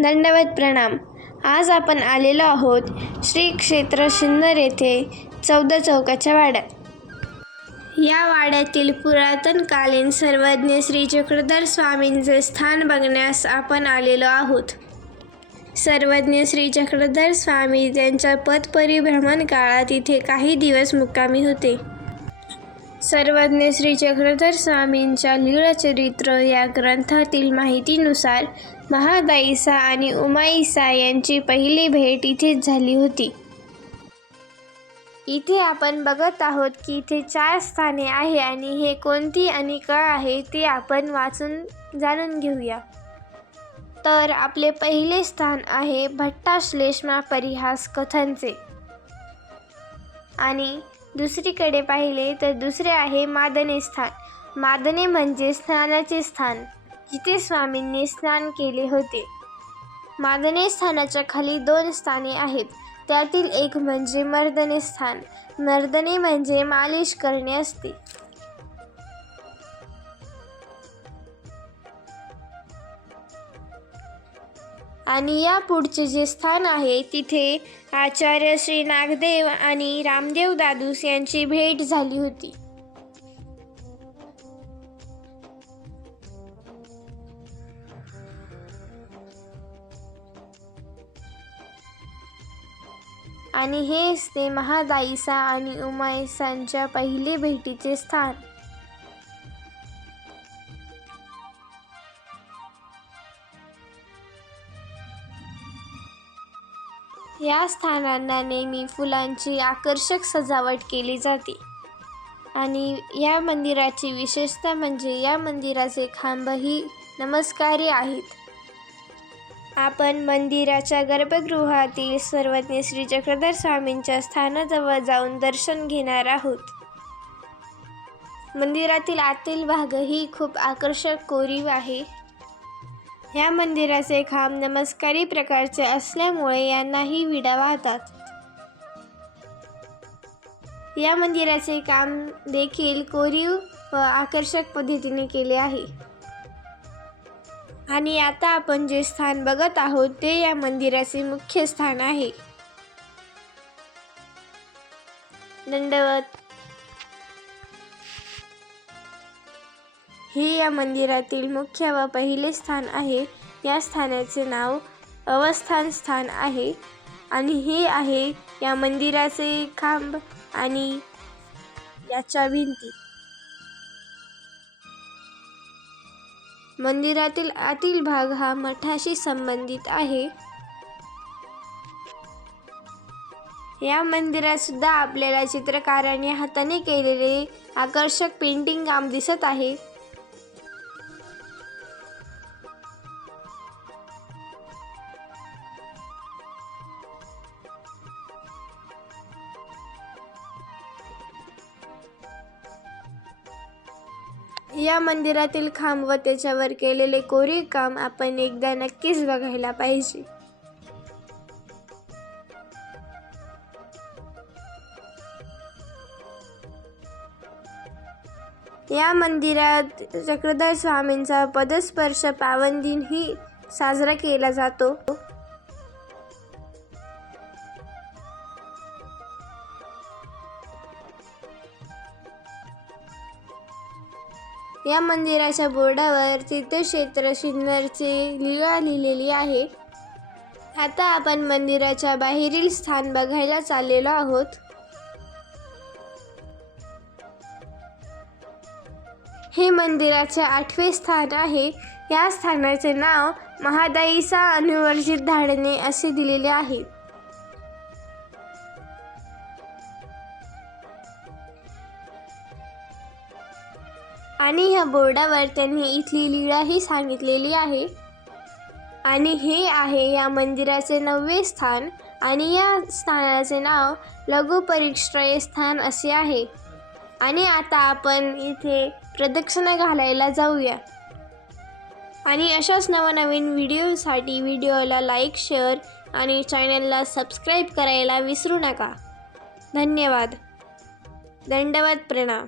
दंडवत प्रणाम. आज आपण आलेलो आहोत श्री क्षेत्र सिन्नर येथे चौदा चौकाच्या वाड्यात. या वाड्यातील पुरातनकालीन सर्वज्ञ श्री चक्रधर स्वामींचे स्थान बघण्यास आपण आलेलो आहोत. सर्वज्ञ श्री चक्रधर स्वामी त्यांच्या पदपरिभ्रमण काळात इथे काही दिवस मुक्कामी होते. सर्वज्ञ श्री चक्रधर स्वामींच्या लीळचरित्र या ग्रंथातील माहितीनुसार महादाईसा आणि उमाईसा यांची पहिली भेट इथेच झाली होती. इथे आपण बघत आहोत की इथे चार स्थाने आहे आणि हे कोणती आणि का आहे ते आपण वाचून जाणून घेऊया. तर आपले पहिले स्थान आहे भट्टाश्लेष्मा परिहास कथनचे. आणि दुसरीकडे पाहिले तर दुसरे आहे मादने स्थान. मादने म्हणजे स्नानाचे स्थान जिथे स्वामींनी स्नान केले होते. मादने स्थानाच्या खाली दोन स्थाने आहेत. त्यातील एक म्हणजे मर्दने स्थान. मर्दने म्हणजे मालिश करणे असते. आणि या पुढचे जे स्थान आहे तिथे आचार्य श्री नागदेव आणि रामदेव दादूस यांची भेट झाली होती. आणि हेच ते महादाईसा आणि उमायसांच्या पहिले भेटीचे स्थान. या स्थानांना नेहमी फुलांची आकर्षक सजावट केली जाते. आणि या मंदिराची विशेषता म्हणजे या मंदिराचे खांबही नमस्कारी आहेत. आपण मंदिराच्या गर्भगृहातील सर्वज्ञ श्री चक्रधर स्वामींच्या स्थानाजवळ जाऊन दर्शन घेणार आहोत. मंदिरातील आतील भागही खूप आकर्षक कोरीव आहे. या मंदिराचे खांब नमस्कारी प्रकारचे असल्यामुळे यांनाही विडा वाहतात. या मंदिराचे काम देखील कोरीव व आकर्षक पद्धतीने केले आहे. आणि आता आपण जे स्थान बघत आहोत ते या मंदिराचे मुख्य स्थान आहे. दंडवत हे या मंदिरातील मुख्य व पहिले स्थान आहे. या स्थानाचे नाव अवस्थान स्थान आहे. आणि हे आहे या मंदिराचे खांब आणि याच्या भिंती. मंदिरातील आतील भाग हा मठाशी संबंधित आहे. या मंदिरात सुद्धा आपल्याला चित्रकाराने हाताने केलेले आकर्षक पेंटिंग काम दिसत आहे. या मंदिरातील खांब व त्याच्यावर केलेले कोरीव काम आपण एकदा नक्कीच बघायला पाहिजे. या मंदिरात चक्रधर स्वामींचा पदस्पर्श पावन दिनही साजरा केला जातो. या मंदिराच्या बोर्डावर तीर्थक्षेत्र सिन्नरचे लीळा लिहिलेली आहे. आता आपण मंदिराच्या बाहेरील स्थान बघायला चाललेलो आहोत. हे मंदिराचे आठवे स्थान आहे. या स्थानाचे नाव महादाईसा अनुवर्जित धाडणे असे दिलेले आहे. आणि ह्या बोर्डावर त्यांनी इथली लीळाही सांगितलेली आहे. आणि हे आहे या मंदिराचे नववे स्थान आणि या स्थानाचे नाव लघुपरिश्रय स्थान असे आहे. आणि आता आपण इथे प्रदक्षिणा घालायला जाऊया. आणि अशाच नवनवीन व्हिडिओसाठी व्हिडिओला लाईक शेअर आणि चॅनलला सबस्क्राईब करायला विसरू नका. धन्यवाद. दंडवत प्रणाम.